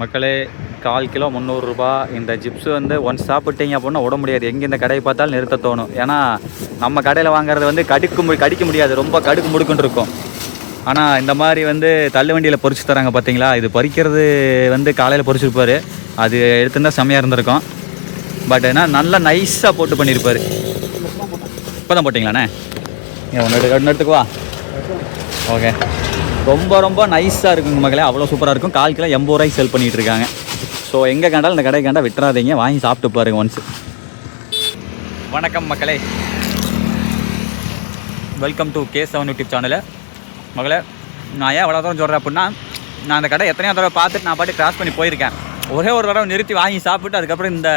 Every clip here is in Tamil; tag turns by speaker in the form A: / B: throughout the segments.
A: மக்களே கால் கிலோ முந்நூறுரூபா இந்த ஜிப்ஸு வந்து ஒன்ஸ் சாப்பிட்டீங்க அப்படின்னா விட முடியாது. எங்கே இந்த கடையை பார்த்தாலும் நிறுத்த தோணும். ஏன்னா நம்ம கடையில் வாங்குறது வந்து கடுக்கு மு கடிக்க முடியாது. ரொம்ப கடுக்கு முடுக்குன்னு இருக்கும். ஆனால் இந்த மாதிரி வந்து தள்ளு வண்டியில் பொறிச்சு தராங்க பார்த்தீங்களா இது பறிக்கிறது வந்து காலையில் பொறிச்சிருப்பார். அது எடுத்திருந்தா செம்மையாக இருந்திருக்கும். பட் ஏன்னா நல்லா நைஸாக போட்டு பண்ணியிருப்பார் இப்போ தான் போட்டிங்களாண்ணே ஒன்று எடுத்து ஒன்று எடுத்துக்குவா ஓகே. ரொம்ப ரொம்ப நைஸாக இருக்குங்க மக்களே அவ்வளோ சூப்பராக இருக்கும். கால் கிலோ எண்பது ரூபாய்க்கு செல் பண்ணிகிட்டு இருக்காங்க. ஸோ எங்கே கண்டாலும் இந்த கடையை கண்டா விட்டுறாதீங்க. வாங்கி சாப்பிட்டு பாருங்க ஒன்ஸ் வணக்கம் மக்களே welcome to K seven YouTube channel மகளே நான் ஏன் எவ்வளோ தூரம் சொல்கிறேன் அப்படின்னா நான் அந்த கடை எத்தனையோ தடவை பார்த்துட்டு நான் பாட்டு கிராஸ் பண்ணி போயிருக்கேன். ஒரே ஒரு தடவை நிறுத்தி வாங்கி சாப்பிட்டு அதுக்கப்புறம் இந்த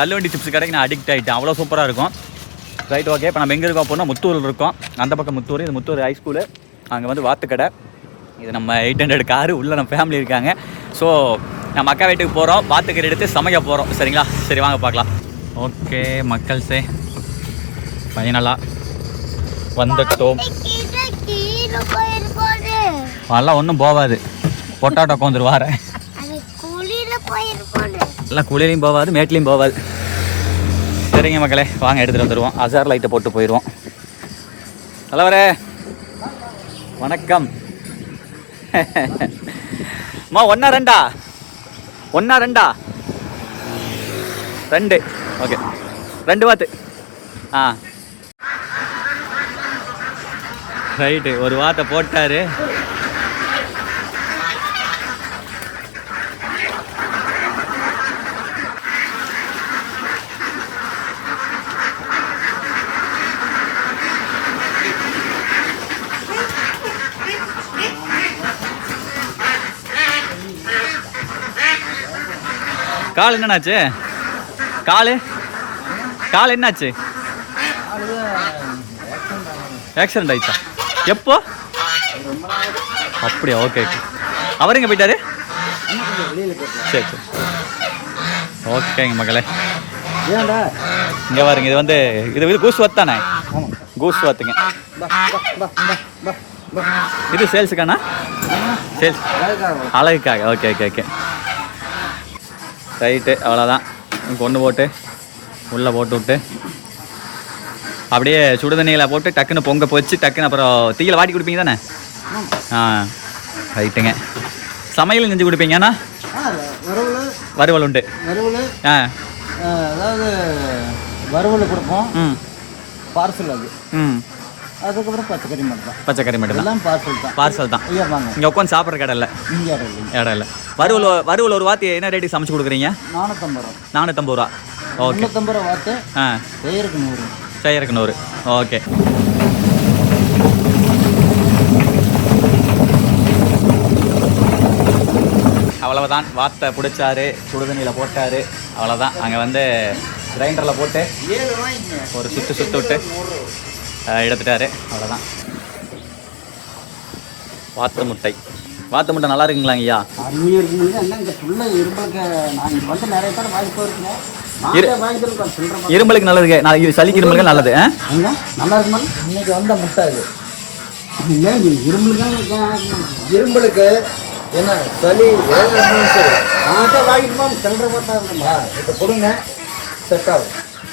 A: தள்ளுவண்டி சிப்ஸ் கடைக்கு நான் அடிக்ட் ஆகிட்டேன் அவ்வளோ சூப்பராக இருக்கும். ரைட் ஓகே இப்போ நம்ம எங்கே இருக்கோம் அப்படின்னா முத்தூரில் இருக்கோம். அந்த பக்கம் முத்தூர் இது முத்தூர் ஹைஸ்கூலு அங்கே வந்து வாத்துக்கடை. இது நம்ம எயிட் ஹண்ட்ரட் காரு உள்ளே நம்ம ஃபேமிலி இருக்காங்க. ஸோ நம்ம அக்கா வீட்டுக்கு போகிறோம் பாத்துக்கிற எடுத்து சமைக்க போகிறோம் சரிங்களா? சரி வாங்க பார்க்கலாம். ஓகே மக்கள்ஸே ஃபைனலாக வந்துட்டோம். அதெல்லாம் ஒன்றும் போகாது பொட்டாட்டோ உட்காந்துரு வாரேன். எல்லாம் குளிரையும் போகாது மேட்லேயும் போகாது சரிங்க மக்களே. வாங்க எடுத்துகிட்டு வந்துடுவோம் அசார் லைட்டை போட்டு போயிடுவோம். தலைவரே. வணக்கம். அம்மா ஒன்றா ரெண்டா? ஒன்றா ரெண்டா? ரெண்டு. ஓகே ரெண்டு வாத்து. ஆ. ரைட்டு ஒரு வாத்தை போட்டாரு. கால் என்னண்ணாச்சு கால்? கால் என்னாச்சு? ஆக்சிடென்ட் ஆயிடுச்சா எப்போ? அப்படியா ஓகே ஓகே அவர் எங்கே போயிட்டாரு? சரி சரி. ஓகேங்க மகளே. இங்கே பாருங்க இது வந்து இது இது கூஸ் வத்தானே கூஸ் வாத்துங்க இது சேல்ஸுக்காண்ணா சேல்ஸ் அழகுக்காக. ஓகே ஓகே ஓகே ரைட்டு அவ்வளோதான். கொண்டு போட்டு உள்ளே போட்டு விட்டு அப்படியே சுடு தண்ணியில் போட்டு டக்குன்னு பொங்க போச்சு டக்குன்னு அப்புறம் தீயில வாட்டி கொடுப்பீங்க தானே? ஆ ரைட்டுங்க. சமையல் செஞ்சு கொடுப்பீங்கண்ணா
B: வறுவல்.
A: வறுவல் உண்டு. ஆ
B: அதாவது வறுவல் கொடுப்போம்.
A: ம்.
B: பார்சல் அது.
A: ம்.
B: அதுக்கப்புறம் பச்சைக்கறி மட்டும் தான்.
A: பச்சைக்கறி மட்டும் தான்.
B: எல்லாம் பார்சல் தான்.
A: பார்சல் தான்.
B: ஐயா வாங்க.
A: இங்கே உட்காந்து சாப்பிட்ற கடை இல்லை.
B: இங்கே இடம் இல்லைங்க
A: இடம் இல்லை. வறுவல் வறுவல் ஒரு வாத்தி என்ன ரேட்டுக்கு சமைச்சு கொடுக்குறீங்க?
B: நானூற்றம்பது ரூபா.
A: நானூற்றம்பது ரூபா. ஓகே
B: முந்நூற்றம்பது ரூபா வாத்து
A: ஆ.
B: செய்யறதுக்கு நூறு.
A: செய்யறதுக்கு நூறு. ஓகே அவ்வளவுதான். வாத்தை பிடிச்சாரு சுடுதண்ணியில் போட்டாரு. அவ்வளோதான் அங்கே வந்து கிரைண்டரில் போட்டு ஒரு சுற்று சுற்று விட்டு. எடுத்துட்டாரு அவ்வளோதான் வாத்து முட்டை. வாத்து முட்டை நல்லா இருக்குங்களா ஐயா?
B: அருமையாக இருக்குங்க. என்ன இந்த ஃபுல்லாக இரும்பலுக்கு நான் இங்கே வந்து நிறைய பேர் வாங்கி போயிருக்கேன்.
A: இரு-
B: நானே
A: சளிக்கு இருமலுக்கு நல்லது
B: நல்லா இருக்குமா? இன்னைக்கு வந்த முட்டை இது இரும்பலுக்கு இரும்பலுக்கு என்ன சளி இருந்தோம்மா இப்போ கொடுங்க. செட் ஆகும்.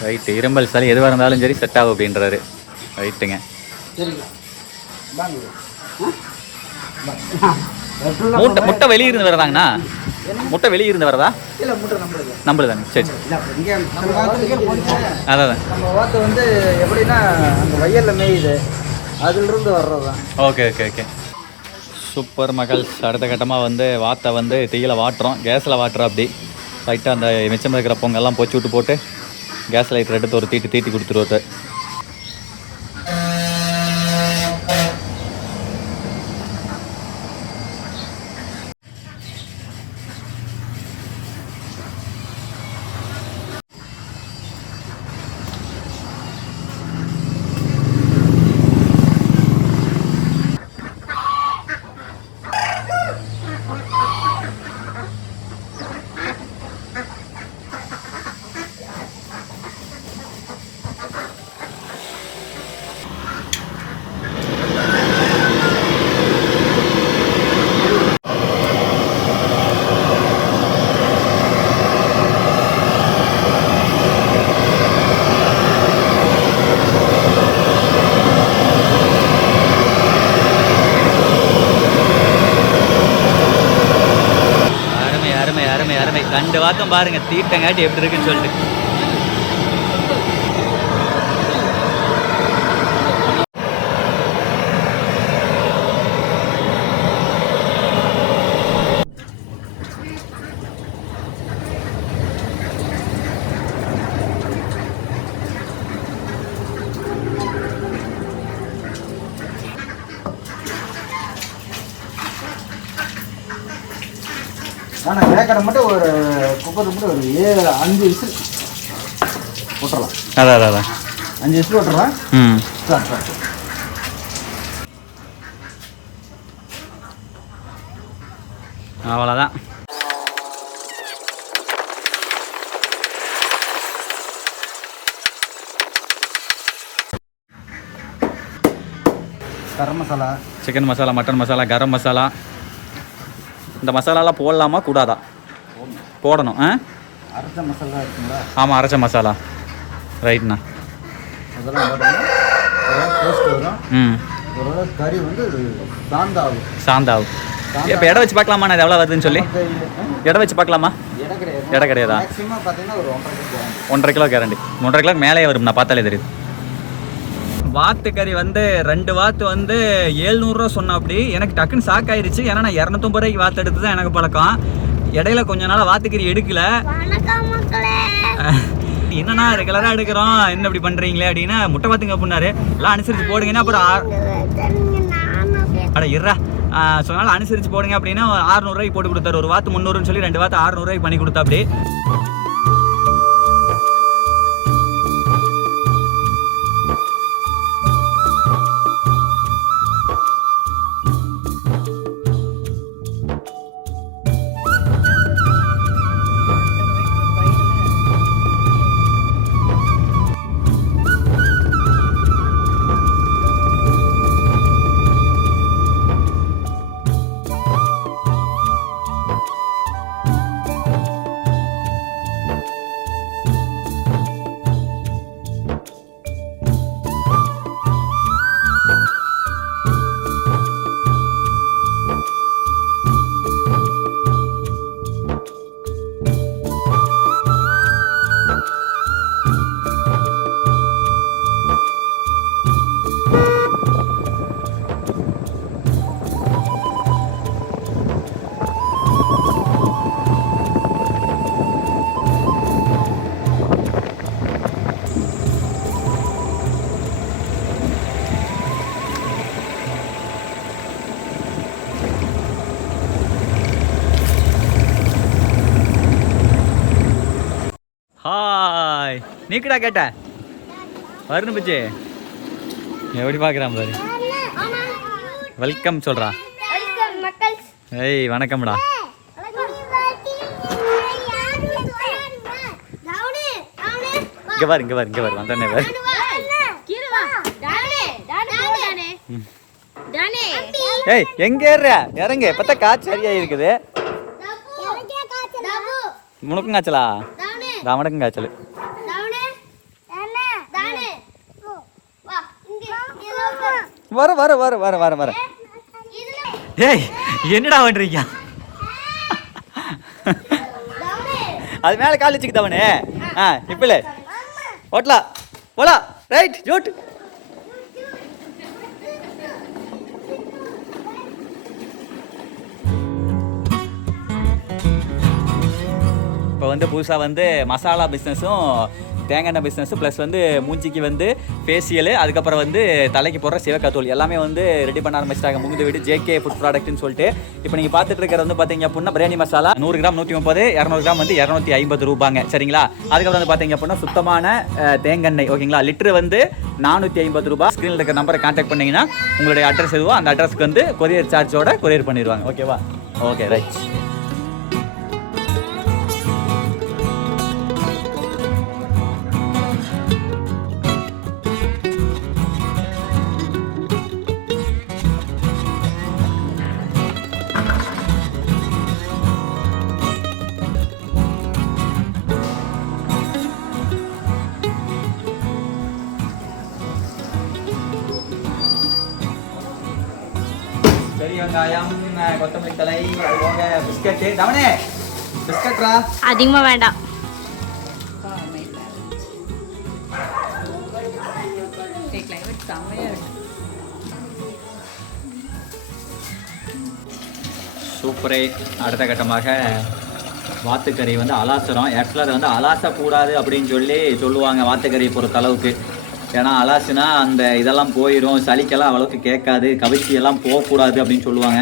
A: ரைட்டு இருமல் சளி எதுவாக இருந்தாலும் சரி செட் ஆகும் அப்படின்றாரு. ரைட்டுங்க முட்டை முட்டை வெளியிருந்து வரதாங்கண்ணா முட்டை வெளியிருந்து வரதா
B: இல்லை முட்டை நம்மளுக்கு.
A: நம்மளுதாங்க சரி அதான்.
B: நம்ம வாத்து வந்து எப்படின்னா அந்த வயலில் மேயுது. அதிலிருந்து வர்றது தான்
A: ஓகே ஓகே ஓகே. சூப்பர் மகள்ஸ் அடுத்த கட்டமாக வந்து வாத்தை வந்து தீயில வாட்டுறோம். கேஸில் வாட்டுறோம் அப்படி. லைட்டாக அந்த மிச்சம் இருக்கிற பொங்கெல்லாம் பொச்சு விட்டு போட்டு கேஸ் லைட்டர் எடுத்து ஒரு தீட்டி தீட்டி கொடுத்துருவாரு அருமை பாருங்கள் தீட்டங்காட்டி பாருங்க எப்படி இருக்குன்னு சொல்லிட்டு.
B: ஆனால் வேக்கடை மட்டும் ஒரு குக்கர் மட்டும் ஒரு ஏழு அஞ்சு விசில் விட்டுறலாம்.
A: அதான் அதான் அதான்.
B: அஞ்சு விசில் விட்டுறலாம்.
A: ம்.
B: ஸ்டார்ட் ஸ்டார்ட்
A: அவ்வளோதான்.
B: Garam masala.
A: Chicken masala mutton masala garam masala. இந்த மசாலாலாம் போடலாமா? கூடாதா? போடணும் ஆ?
B: அரைச்ச மசாலா இருக்குங்களா
A: ஆமாம் அரைச்ச மசாலா. ரைட்ண்ணா ம்.
B: கறி வந்து சாந்தாகும்
A: சாந்தாவு. இப்போ இடம் வச்சு பார்க்கலாமா நான் எவ்வளோ வருதுன்னு சொல்லி? இடம் வச்சு பார்க்கலாமா?
B: இடம் கிடையாது. ஒன்றரை கிலோ வாங்கி
A: ஒன்றரை கிலோ கேரண்டி ஒன்றரை கிலோ மேலே வரும் நான் பார்த்தாலே தெரியுது. வாத்து கறி வந்து ரெண்டு வாத்து வந்து ஏழ்நூறுரூவா சொன்ன அப்படி எனக்கு டக்குன்னு ஷாக் ஆயிருச்சு. ஏன்னா நான் இரநூத்தொம்பது ரூபாய்க்கு வாத்து எடுத்து தான் எனக்கு பழக்கம். இடையில கொஞ்ச நாள் வாத்துக்கறி எடுக்கல. என்னண்ணா ரெகுலராக எடுக்கிறோம். என்ன இப்படி பண்ணுறீங்களே அப்படின்னா முட்டை வாத்துங்க அப்படின்னாரு. எல்லாம் அனுசரித்து போடுங்கன்னா அப்புறம் அட இருறா சொன்னாலும் அனுசரித்து போடுங்க அப்படின்னா ஆறுநூறுவாய்க்கு போட்டு கொடுத்தாரு. ஒரு வாத்து முந்நூறுன்னு சொல்லி ரெண்டு வாத்து ஆறுநூறுவாய்க்கு பண்ணி கொடுத்தா அப்படி நீக்குடா கேட்ட. வரணும் பிச்சு. எப்படி பார்க்குறான் பாரு. வெல்கம் சொல்கிறா
C: மக்கள்
A: ஏய் வணக்கம்டா. இங்கே பாரு இங்கே பாரு இங்கே பாரு வந்தோடனே பாரு. ஏய் எங்க ஏறுற? இறங்கு. பார்த்தா காற்று சரியா இருக்குது உனக்கும் காய்ச்சலா? அவனுக்கும் காய்ச்சல். வர வர வர வர வர வர. ஏய் என்னடா பண்றீங்க? அது மேல கால் வச்சுக்கிட்டு தவனே. ஆ இப்பல ஓட்டலா போலா ரைட் ஜூட். இப்போ வந்து புதுசாக வந்து மசாலா பிஸ்னஸும் தேங்காய் எண்ணெய் பிஸ்னஸ் ப்ளஸ் வந்து மூஞ்சிக்கு வந்து ஃபேஷியல் அதுக்கப்புறம் வந்து தலைக்கு போடுற சிவக்காத்தூள் எல்லாமே வந்து ரெடி பண்ண ஆரம்பிச்சிட்டாங்க. முகுந்து வீடு ஜேகே ஃபுட் ப்ராடக்ட்னு சொல்லிட்டு. இப்போ நீங்கள் பார்த்துட்டு இருக்கிறது வந்து பார்த்தீங்க அப்படின்னா பிரியாணி மசாலா நூறு கிராம் நூற்றி முப்பது இரநூறு கிராம் வந்து இரநூத்தி ஐம்பது ரூபாங்க. சரிங்களா? அதுக்கப்புறம் வந்து பார்த்தீங்க அப்படின்னா சுத்தமான தேங்காய் எண்ணெய். ஓகேங்களா லிட்டர் வந்து நானூற்றி ஐம்பது ரூபாய் ஸ்க்ரீனில் இருக்கிற நம்பரை கான்டாக்ட் பண்ணிங்கன்னா உங்களுடைய அட்ரஸ் எதுவோ அந்த அட்ரஸ்க்கு வந்து கொரியர் சார்ஜோட கொரியர் பண்ணிடுவாங்க. ஓகேவா ஓகே ரைட் வெங்காயம் கொத்தமல்லி தலை அது போக பிஸ்கட்டு தவனே பிஸ்கட்ரா
C: அதிகமாக வேண்டாம்
A: சூப்பரே அடுத்த கட்டமாக வாத்துக்கறி வந்து அலாசுறோம் ஆக்சுவலாக அதை வந்து அலாசக்கூடாது அப்படின்னு சொல்லி சொல்லுவாங்க வாத்துக்கறி பொறுத்த அளவுக்கு ஏன்னா அலாசுனா அந்த இதெல்லாம் போயிடும் சளிக்கெல்லாம் அவ்வளோக்கு கேட்காது கவிச்சி எல்லாம் போகக்கூடாது அப்படின்னு சொல்லுவாங்க.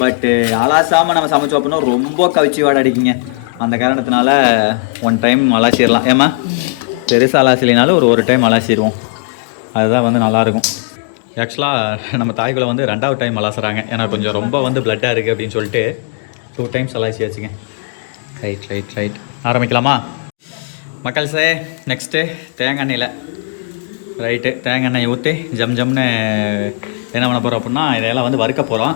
A: பட்டு அலாசாமல் நம்ம சமைச்சோம் அப்படின்னா ரொம்ப கவிச்சி வாடை அடிக்குங்க அந்த காரணத்தினால ஒன் டைம் அலாசிடலாம் ஏமா பெருசாக அலாசிலினாலும் ஒரு ஒரு டைம் அலாசிடுவோம் அதுதான் வந்து நல்லாயிருக்கும் ஆக்சுவலாக நம்ம தாய்களை வந்து ரெண்டாவது டைம் அலாசுறாங்க. ஏன்னா கொஞ்சம் ரொம்ப வந்து பிளட்டாக இருக்குது அப்படின்னு சொல்லிட்டு டூ டைம்ஸ் அலாசியாச்சுங்க. ரைட் ரைட் ரைட் ஆரம்பிக்கலாமா? மக்கள் சே நெக்ஸ்ட்டு தேங்காய் எண்ணெயில். ரைட்டு தேங்காய் எண்ணெய் ஊற்றி ஜம் ஜம்னு என்ன பண்ண போகிறோம் அப்படின்னா இதையெல்லாம் வந்து வறுக்க போகிறோம்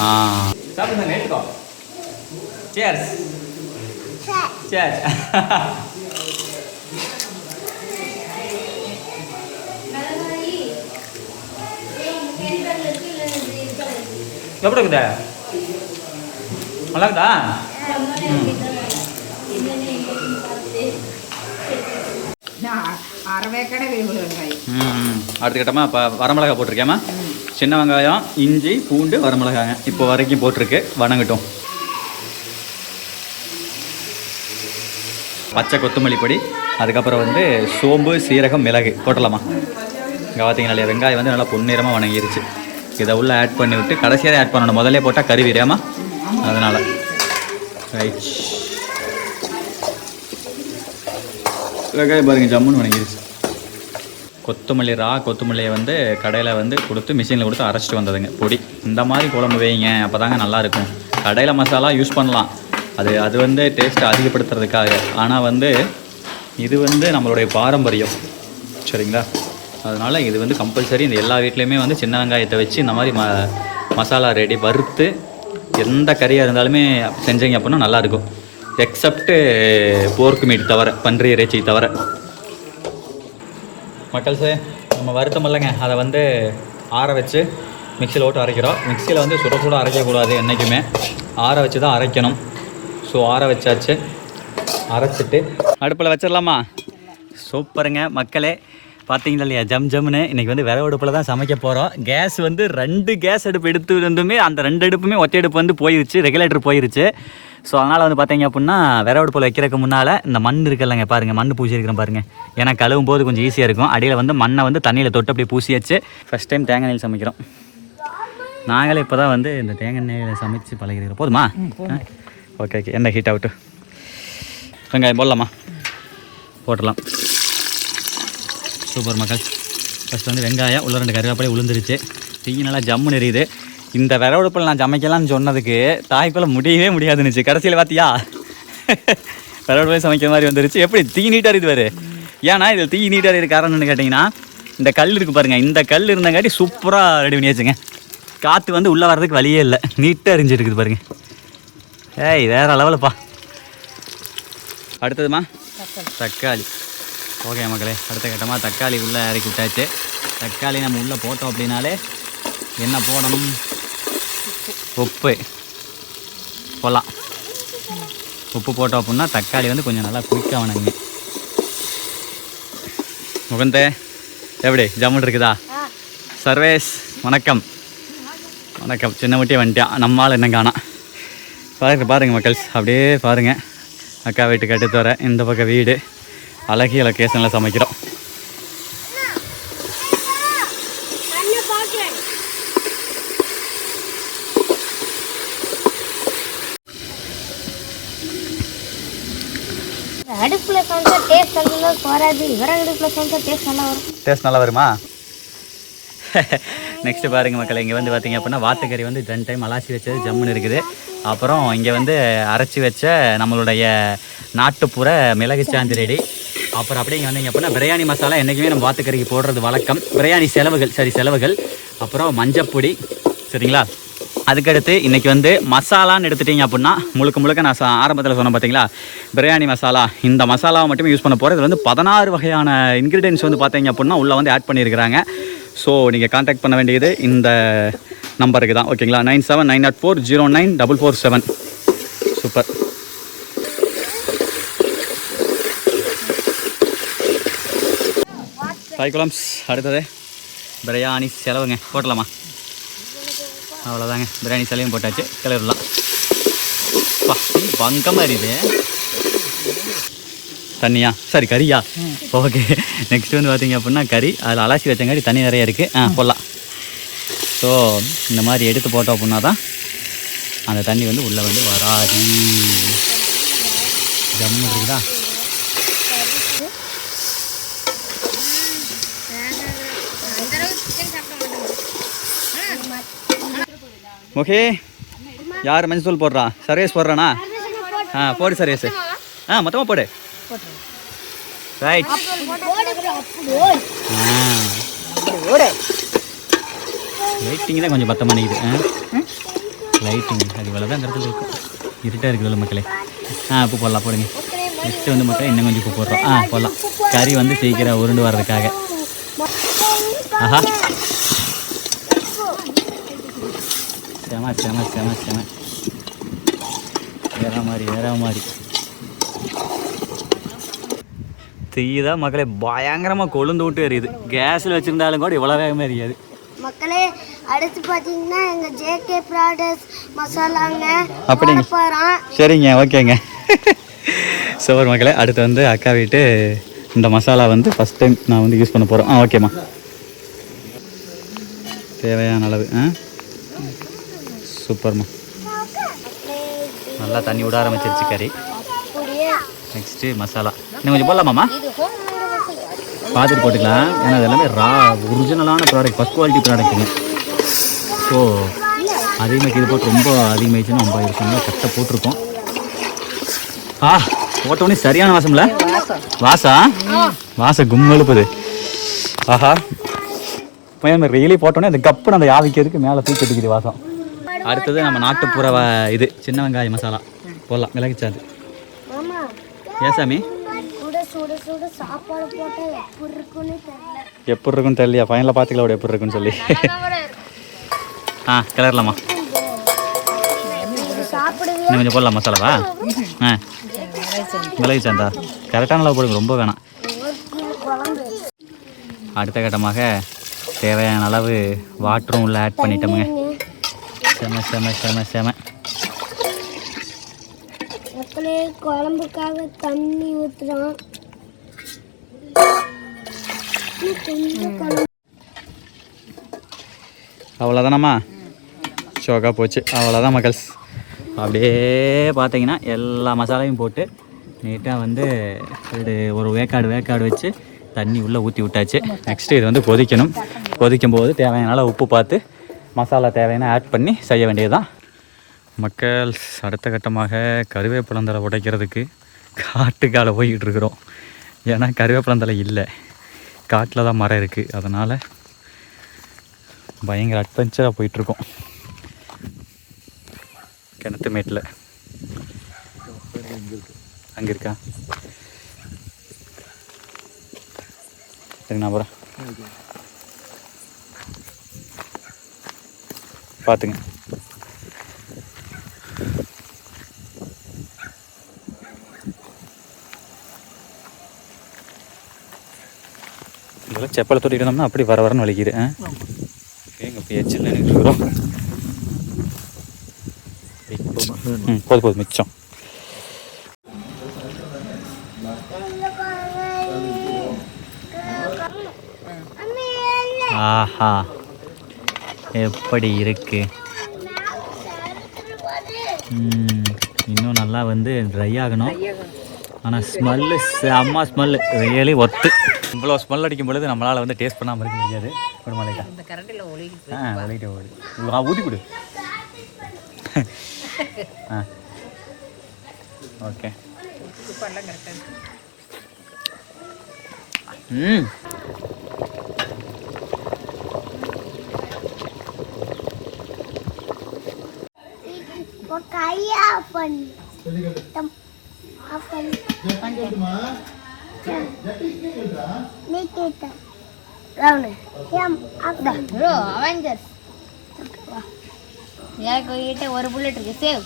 A: ஆ. Chairs Cheers. எப்படி இருக்குதா? நல்லா இருக்குதா ம் அடுத்த கட்டமாக இப்போ வரமிளகா போட்டிருக்கேம்மா சின்ன வெங்காயம் இஞ்சி பூண்டு வரமிளகாங்க இப்போ வரைக்கும் போட்டிருக்கு. வணங்கட்டும். பச்சை கொத்தமல்லி பொடி அதுக்கப்புறம் வந்து சோம்பு சீரகம் மிளகு போட்டலாமா இங்கே பார்த்தீங்கன்னா வெங்காயம் வந்து நல்லா பொன்னிறமாக வணங்கிருச்சு. இதை உள்ளே ஆட் பண்ணி விட்டு கடைசியாக ஆட் பண்ணணும். முதல்ல போட்டால் கருவிடாமா அதனால். ரைட் வெங்காயம் பாருங்க ஜம்முன்னு வணங்கிருச்சு. கொத்தமல்லி ரா கொத்தமல்லியை வந்து கடையில் வந்து கொடுத்து மிஷினில் கொடுத்து அரைச்சிட்டு வந்ததுங்க. பொடி. இந்த மாதிரி குழம்பு வைங்க அப்போ தாங்க நல்லாயிருக்கும். கடையில் மசாலா யூஸ் பண்ணலாம். அது அது வந்து டேஸ்ட்டை அதிகப்படுத்துறதுக்காக. ஆனால் வந்து இது வந்து நம்மளுடைய பாரம்பரியம். சரிங்களா? அதனால் இது வந்து கம்பல்சரி இந்த எல்லா வீட்லேயுமே வந்து சின்ன வெங்காயத்தை வச்சு இந்த மாதிரி ம மசாலா ரெடி வறுத்து எந்த கறியாக இருந்தாலுமே செஞ்சீங்க அப்படின்னா நல்லாயிருக்கும். எக்ஸப்ட்டு போர்க்கு மீட் தவிர பன்றி இறைச்சி தவிர. மக்கள்ஸு நம்ம வருத்தம் இல்லைங்க. அதை வந்து ஆற வச்சு மிக்சியில் ஓட்டு அரைக்கிறோம். மிக்சியில் வந்து சுட சுட அரைக்கக்கூடாது என்றைக்குமே ஆற வச்சு தான் அரைக்கணும். ஸோ ஆற வச்சாச்சு. அரைச்சிட்டு அடுப்பில் வச்சிடலாமா? சூப்பருங்க. மக்களே பார்த்தீங்களா இல்லையா? ஜம் ஜம்னு. இன்றைக்கி வந்து விறகு அடுப்பில் தான் சமைக்க போகிறோம் கேஸ் வந்து ரெண்டு கேஸ் அடுப்பு எடுத்து வந்துமே அந்த ரெண்டு அடுப்புமே ஒற்றை அடுப்பு வந்து போயிருச்சு. ரெகுலேட்டர் போயிருச்சு. ஸோ அதனால் வந்து பார்த்தீங்க அப்படின்னா விறகு அடுப்பில் வைக்கிறதுக்கு முன்னால் இந்த மண் இருக்குல்லங்க பாருங்கள் மண் பூசி இருக்கிறேன் பாருங்கள் ஏன்னா கழுவும் போது கொஞ்சம் ஈஸியாக இருக்கும். அடியில் வந்து மண்ணை வந்து தண்ணியில் தொட்டு அப்படியே பூசி வச்சு ஃபஸ்ட் டைம் தேங்காய் எண்ணெயில் சமைக்கிறோம். நாங்களே இப்போ தான் வந்து இந்த தேங்காய் எண்ணெயில் சமைச்சு பழகிறோம் போதுமா? ஓகே ஓகே என்ன ஹீட் ஆகட்டும் வெங்காயம் போடலாமா? போட்டுடலாம். சூப்பர் மக்கள். ஃபஸ்ட் வந்து வெங்காயம் உள்ள ரெண்டு கருவேப்பிலை உளுந்துருச்சு. தீ நல்லா ஜம்முன்னு எரியுது. இந்த விரவடுப்பில் நான் சமைக்கலாம்னு சொன்னதுக்கு தாய்க்குள்ள முடியவே முடியாதுன்னுச்சு. கடைசியில் பார்த்தியா விரவடுப்பில் சமைக்கிற மாதிரி வந்துருச்சு. எப்படி? தீ நீட்டாக இருக்குது வேறு ஏன்னா இதில் தீ நீட்டாக இருக்கிற காரணம்னு கேட்டிங்கன்னா இந்த கல் இருக்குது பாருங்கள் இந்த கல் இருந்தங்காட்டி சூப்பராக ரெடி பண்ணி வச்சுங்க காற்று வந்து உள்ளே வர்றதுக்கு வழியே இல்லை. நீட்டாக எரிஞ்சிட்டு பாருங்கள் ஏய் வேறு லெவலுப்பா. அடுத்ததுமா? தக்காளி. ஓகே மக்களே அடுத்த கட்டமாக தக்காளி உள்ளே இறக்கி விட்டாச்சு. தக்காளி நம்ம உள்ளே போட்டோம் அப்படின்னாலே என்ன போடணும்? உப்பு. போடலாம். உப்பு போட்டோம் அப்படின்னா தக்காளி வந்து கொஞ்சம் நல்லா குயிக்காக வணங்குங்க முகுந்தே எப்படி? ஜம்முன் இருக்குதா? சர்வேஸ் வணக்கம். வணக்கம். சின்ன முட்டியே வந்துட்டான் நம்மால் என்ன காணா? பாருங்க பாருங்க மக்கள்ஸ் அப்படியே பாருங்க. அக்கா வீட்டுக்கு அடுத்து வர இந்த பக்கம் வீடு. அழகிய லொக்கேஷனில் சமைக்கிறோம்.
C: அடுப்புல சமைச்சா டேஸ்ட் நல்லா வராது. விறகு அடுப்புல சமைச்சா டேஸ்ட் நல்லா வரும்.
A: டேஸ்ட் நல்லா வருமா? நெக்ஸ்ட் பாருங்க மக்கள் இங்கே வந்து பார்த்தீங்க அப்படின்னா வாத்துக்கறி வந்து ரெண்டு டைம் அலாசி வச்சது ஜம்முன்னு இருக்குது. அப்புறம் இங்கே வந்து அரைச்சி வச்ச நம்மளுடைய நாட்டுப்புற மிளகு சாந்து ரெடி அப்புறம் அப்படியே இங்கே வந்தீங்க அப்படின்னா பிரியாணி மசாலா என்றைக்குமே நம்ம வாத்துக்கறிக்கு போடுறது வழக்கம். பிரியாணி செலவுகள் சரி செலவுகள். அப்புறம் மஞ்சப்பொடி சரிங்களா? அதுக்கடுத்து இன்றைக்கி வந்து மசாலான்னு எடுத்துகிட்டீங்க அப்படின்னா முழுக்க முழுக்க நான் ஆரம்பத்தில் சொன்னேன் பார்த்தீங்களா பிரியாணி மசாலா இந்த மசாலாவை மட்டுமே யூஸ் பண்ண போகிறேன் இதில் வந்து பதினாறு வகையான இன்க்ரீடியன்ஸ் வந்து பார்த்தீங்க அப்படின்னா உள்ளே வந்து ஆட் பண்ணியிருக்கிறாங்க. ஸோ நீங்கள் காண்டாக்ட் பண்ண வேண்டியது இந்த நம்பருக்கு தான் ஓகேங்களா nine seven nine nought four zero nine double four seven super five குலம்ஸ் அடுத்தது பிரியாணி செலவுங்க. போட்டலாமா? அவ்வளோதாங்க பிரியாணி செலவும் போட்டாச்சு. கிளறலாம் பா பங்கமாக இருக்குது தண்ணியா? சரி கறியா? ஓகே. நெக்ஸ்ட் வந்து பார்த்தீங்க அப்படின்னா கறி. அதில் அலாசி வச்சங்காடி தண்ணி நிறைய இருக்குது ஆ போடலாம். ஸோ இந்த மாதிரி எடுத்து போட்டோம் அப்படின்னா தான் அந்த தண்ணி வந்து உள்ளே வந்து வராது. ஜம்மு இருக்குதா? ஓகே யார் மஞ்சள் தூள் போடுறா? சர்வேஸ் போடுறானா? ஆ போடு சர்வேஸ். ஆ மொத்தமாக போடு. ரைட் லைட்டிங் தான் கொஞ்சம் பத்தமாக நிற்குது ஆ. லைட்டிங் அது இவ்வளோ தான் இடத்துல இருக்கும் இருட்டாக இருக்குது மக்களே. ஆ இப்போ போடலாம் போடுங்க. நெக்ஸ்ட்டு வந்து மக்களே இன்னும் கொஞ்சம் இப்போ போடுறோம். ஆ போடலாம். கறி வந்து சீக்கிரம் உருண்டு வர்றதுக்காக. ஆஹா. செம செம செம செம. வேற மாதிரி வேற மாதிரி. தீதான் மக்களே பயங்கரமாக கொழுந்து விட்டு எரியுது. கேஸில் வச்சுருந்தாலும் கூட இவ்வளோ வேகமாக எரியாது.
C: மக்களே அடுத்து பார்த்தீங்கன்னா எங்கள் ஜேகே ப்ராடக்ட்ஸ் மசாலாங்க.
A: அப்படிங்க. சரிங்க ஓகேங்க. சோர் மக்களே அடுத்து வந்து அக்கா வீட்டு இந்த மசாலா வந்து ஃபஸ்ட் டைம் நான் வந்து யூஸ் பண்ண போகிறோம் ஆ ஓகேம்மா. தேவையான அளவு ஆ? சூப்பர்மா. நல்லா தண்ணி விட ஆரம்பிச்சிருச்சு கறி. நெக்ஸ்ட்டு மசாலா. இன்னும் கொஞ்சம் போடலாமாம்மா? பார்த்துட்டு போட்டுக்கலாம். ஏன்னா அது எல்லாமே ரா ஒரிஜினலான ப்ராடக்ட் ஃபஸ்ட் குவாலிட்டி ப்ராடக்ட்டுங்க ஸோ அதிகமாக இது போட்டு ரொம்ப அதிகமாகிடுச்சுன்னா ரொம்ப இருக்குங்க கட்டை போட்டிருக்கோம். ஆ போட்டோடனே சரியான வாசம்ல? வாசா? வாசம் கும்மெழுப்புது ஆஹா. பையன் ரெயிலி போட்டோன்னே அந்த கப்புன்னு அந்த யாவிக்கிறதுக்கு மேலே தூக்கி எடுக்குது வாசம். அடுத்தது நம்ம நாட்டுப்புற இது சின்ன வெங்காய மசாலா. போடலாம்
C: சுட சாப்பாடு போட்டா எப்படி இருக்குன்னு
A: தெரியலையா? ஃபைனலாக பார்த்துக்கலாம் எப்படி இருக்குன்னு சொல்லி. ஆ கிளறலாமா? இன்னும் கொஞ்சம் போடலாம் மசாலாவா? ஆ. மிளகு சாந்தா. கரெக்டான அளவு போடுங்க ரொம்ப வேணாம். அடுத்த கட்டமாக தேவையான அளவு வாட்டரும் உள்ள ஆட் பண்ணிட்டோமுங்க. செம செம செம செம.
C: மக்களே குழம்புக்காக தண்ணி குழம்பு
A: அவ்வளோதானம்மா ஷோக்காக போச்சு. அவ்வளோதான் மக்கள்ஸ் அப்படியே பார்த்தீங்கன்னா எல்லா மசாலையும் போட்டு நீட்டாக வந்து இது ஒரு வேக்காடு வேக்காடு வச்சு தண்ணி உள்ளே ஊற்றி விட்டாச்சு. நெக்ஸ்ட்டு இது வந்து கொதிக்கணும். கொதிக்கும் போது தேவையான அளவு உப்பு பார்த்து மசாலா தேவையான ஆட் பண்ணி செய்ய வேண்டியதுதான். மக்கள் அடுத்த கட்டமாக கருவேப்பிலந்தலை உடைக்கிறதுக்கு காட்டுக்கால போய்கிட்டு இருக்கிறோம். ஏன்னா கருவேப்பிலந்தலை இல்லை. காட்டில் தான் மரம் இருக்குது அதனால் பயங்கர அட்வென்ச்சராக போயிட்டுருக்கோம் கிணத்து மேட்டில். அங்கே இருக்கா? சரி நான் போகிறேன் பார்த்துங்க இதெல்லாம் செப்பலை இருந்தோம்னா அப்படி வர வரன்னு வலிக்குது ஆ எங்க போய் எச்சில் நின்றுட்டு இருக்கிறோம் ம் போதும் போதும் மிச்சம் ஆஹா எப்படி இருக்கு? ம், இன்னும் நல்லா வந்து ட்ரை ஆகணும். ஆனால் ஸ்மெல்லு செம்ம ஸ்மெல்லு ரியலி ஒத்து. இவ்வளோ ஸ்மெல் அடிக்கும் பொழுது நம்மளால் வந்து டேஸ்ட் பண்ணாமல் இருக்க முடியாது. ஒரு மலைக்கா ஆ விளையிட்டு ஓடு ஆ ஊற்றி கொடு. ஆ. ஓகே. ம்.
C: ஒரு கையை ஆஃப் பண்ணு. ஆஃப் பண்ணு. நீ கேட்ட. ராவணு ஏன் ஆக்குதா ப்ரோ அவெஞ்சர்ஸ் எனக்கு கிட்ட ஒரு புல்லட் இருக்கு. Save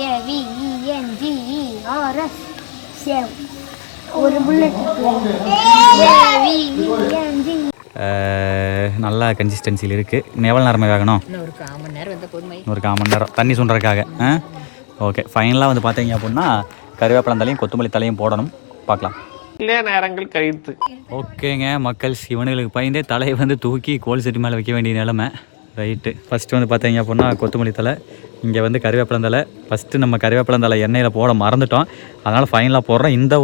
C: A V E N G E R S save ஒரு புல்லட் இருக்கு. A V E N G
A: நல்லா கன்சிஸ்டன்சியில் இருக்குது இன்னும் எவ்வளோ நேரமாக வேகணும்?
D: ஒரு கால் மணி நேரம்
A: நேரம். தண்ணி சுண்டுறதுக்காக ஆ ஓகே ஃபைனலாக வந்து பார்த்தீங்க அப்படின்னா கருவேப்பிலை தலையும் கொத்தமல்லி தலையும் போடணும். பார்க்கலாம்.
E: நேரங்கள் கழித்து.
A: ஓகேங்க மக்கள் சிவனுங்களுக்கு பயந்தே தலையை வந்து தூக்கி கோல் செட்டி மேலே வைக்க வேண்டிய நிலமை. ரைட்டு ஃபஸ்ட்டு வந்து பார்த்தீங்க அப்படின்னா கொத்தமல்லி தலை இங்கே வந்து கருவேப்பிலந்தலை ஃபஸ்ட்டு நம்ம கருவேப்பிலந்தலை எண்ணெயில் போட மறந்துட்டோம். அதனால் ஃபைனலாக போடுறோம். இந்த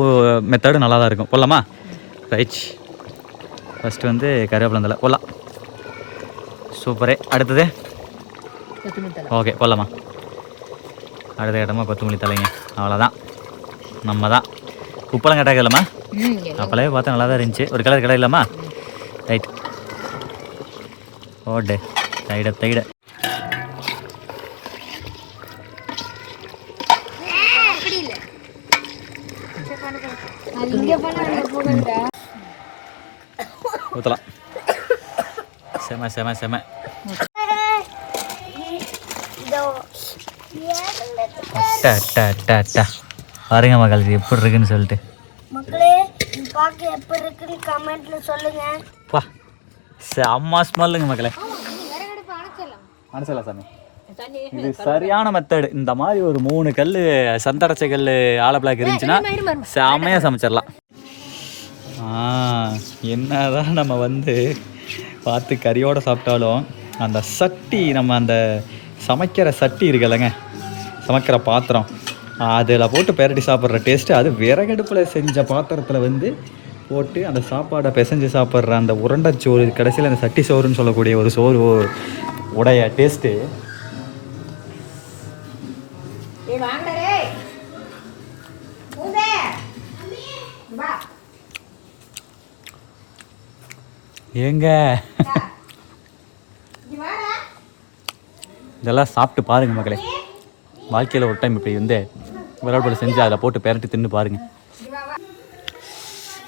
A: மெத்தடு நல்லா தான் இருக்கும். போடலாமா? ரைட் ஃபஸ்ட்டு வந்து கருவேப்பிலந்தலை போடலாம். சூப்பரே. அடுத்தது? ஓகே போடலாமா? அடுத்த இடமா கொத்தமல்லி தலைங்க அவ்வளோதான் நம்ம தான் உப்பெல்லாம் கட்டாக்க இல்லைம்மா அப்போலே பார்த்தா நல்லா தான் இருந்துச்சு. ஒரு கலர் கடை இல்லாமா ரைட் ஓடு தைட தைட
C: இங்கே பண்ண போகண்டா
A: ஊற்றலாம் செம செம செம. அட்டா அட்டா அட்டா அட்டா. பாருங்க மகள் இது எப்படி இருக்குன்னு சொல்லிட்டு.
C: மக்களே பார்க்க எப்படி இருக்குன்னு கமெண்ட்ல சொல்லுங்க.
A: செம்ம ஸ்மெல்லுங்க மக்களே. சாமி. இது சரியான மெத்தடு இந்த மாதிரி ஒரு மூணு கல் சந்தரச்ச கல் ஆலப்பிளாக் இருந்துச்சுன்னா செம்மையாக சமைச்சிடலாம். என்னதான் நம்ம வந்து பார்த்து கறியோடு சாப்பிட்டாலும் அந்த சட்டி நம்ம அந்த சமைக்கிற சட்டி இருக்குல்லங்க. சமைக்கிற பாத்திரம். அதில் போட்டு பெரட்டி சாப்பிட்ற டேஸ்ட்டு அது விறகடுப்பில் செஞ்ச பாத்திரத்தில் வந்து போட்டு அந்த சாப்பாடை பிசைஞ்சு சாப்பிட்ற அந்த உருண்டை சோறு கடைசியில் அந்த சட்டி சோறுன்னு சொல்லக்கூடிய ஒரு சோறு உடைய டேஸ்ட்டு ஏங்க? இதெல்லாம் சாப்பிட்டு பாருங்க மக்களே. வாழ்க்கையில் ஒரு டைம் இப்படி வந்து விளையாட்டு செஞ்சு அதில் போட்டு பெரட்டி தின்னு பாருங்க.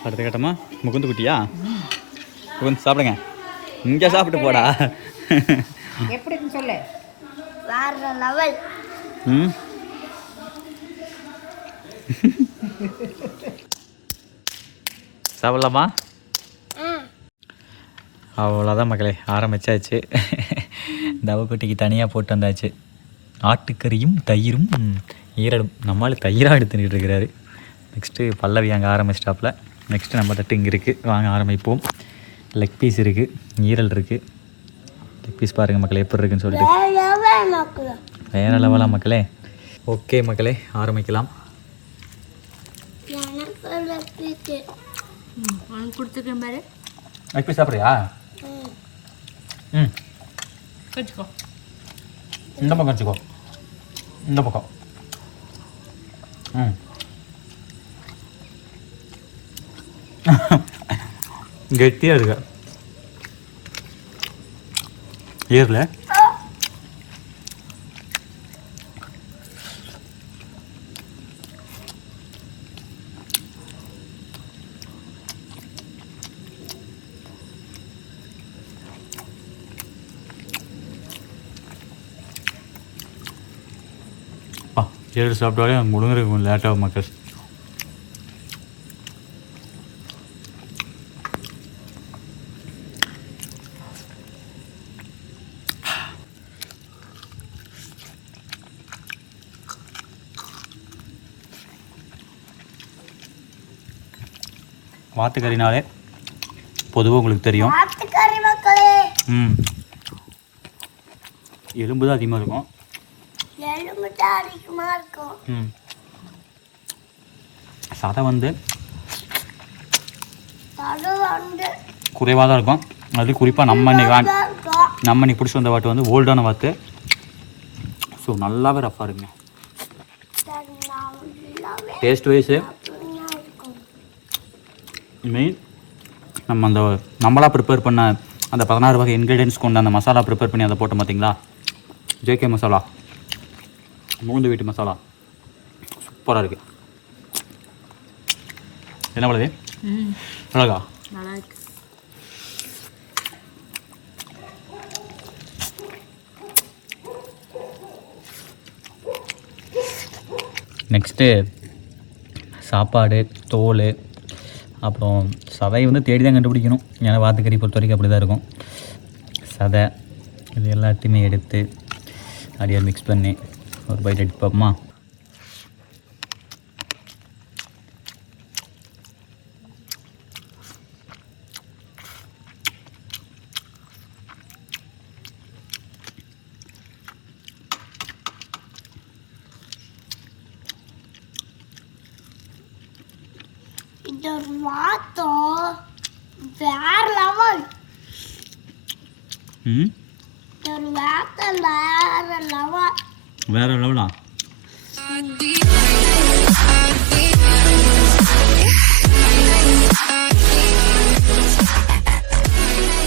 A: அடுத்த கட்டமா? முகுந்து குட்டியா? முகுந்து சாப்பிடுங்க. இங்கே சாப்பிட்டு போடா.
D: எப்படி சொல்லு.
A: ம்? சாப்பிடலாமா? அவ்வளோதான் மக்களே ஆரம்பிச்சாச்சு. தவக்கொட்டிக்கு தனியாக போட்டு வந்தாச்சு. ஆட்டுக்கறியும் தயிரும் ஈரலும் நம்மளால் தயிராக எடுத்துக்கிட்டு இருக்கிறாரு. நெக்ஸ்ட்டு பல்லவி அங்கே ஆரம்பிச்சிட்டாப்புல. நெக்ஸ்ட்டு நம்ம தட்டு இங்கே இருக்குது வாங்க ஆரம்பிப்போம். லெக் பீஸ் இருக்குது ஈரல் இருக்குது லெக் பீஸ் பாருங்கள் மக்களே எப்படி இருக்குன்னு சொல்லிட்டு. வேற லெவலா மக்களே. ஓகே மக்களே ஆரம்பிக்கலாம்.
C: கொடுத்துருக்கேன் பாரு.
A: லெக் பீஸ் சாப்பிட்றியா? ம்
D: வச்சுக்கோ
A: இந்த பக்கம் வச்சுக்கோ இந்த பக்கம் ம் கெட்டியாக இருக்கு ஏரில் ஏழு சாப்பிட்டாலே முழுங்குறதுக்கு கொஞ்சம் லேட்டாகும் மக்கள் வாத்துக்கறினாலே பொதுவாக உங்களுக்கு தெரியும். ம். எலும்பு தான் அதிகமாக இருக்கும்.
C: எலும்பு தான் அதிகமா இருக்கும்
A: சதை வந்து குறைவாக தான் இருக்கும். அது குறிப்பாக நம்ம இன்னைக்கு நம்ம இன்னைக்கு பிடிச்சி வந்த வாட்டு வந்து ஓல்டான வாத்து ஸோ நல்லாவே ரஃப்பாக இருக்குங்க. டேஸ்ட் வைஸு மெயின் நம்ம அந்த நம்மளாக ப்ரிப்பேர் பண்ண அந்த பதினாறு வகை இன்க்ரீடியன்ஸ் கொண்டு அந்த மசாலா ப்ரிப்பேர் பண்ணி அதை போட்டோம் பார்த்தீங்களா ஜேகே மசாலா. மூந்து வீட்டு மசாலா. சூப்பராக இருக்குது என்ன பண்ணுது அழகா நெக்ஸ்ட்டு சாப்பாடு தோல் அப்புறம் சதையை வந்து தேடி தான் கண்டுபிடிக்கணும். ஏன்னா வாத்துக்கறி பொறுத்த வரைக்கும் அப்படி தான் இருக்கும். சதை இது எல்லாத்தையுமே எடுத்து அப்படியே மிக்ஸ் பண்ணி ஒரு பைட் எடுத்து பார்ப்போமா?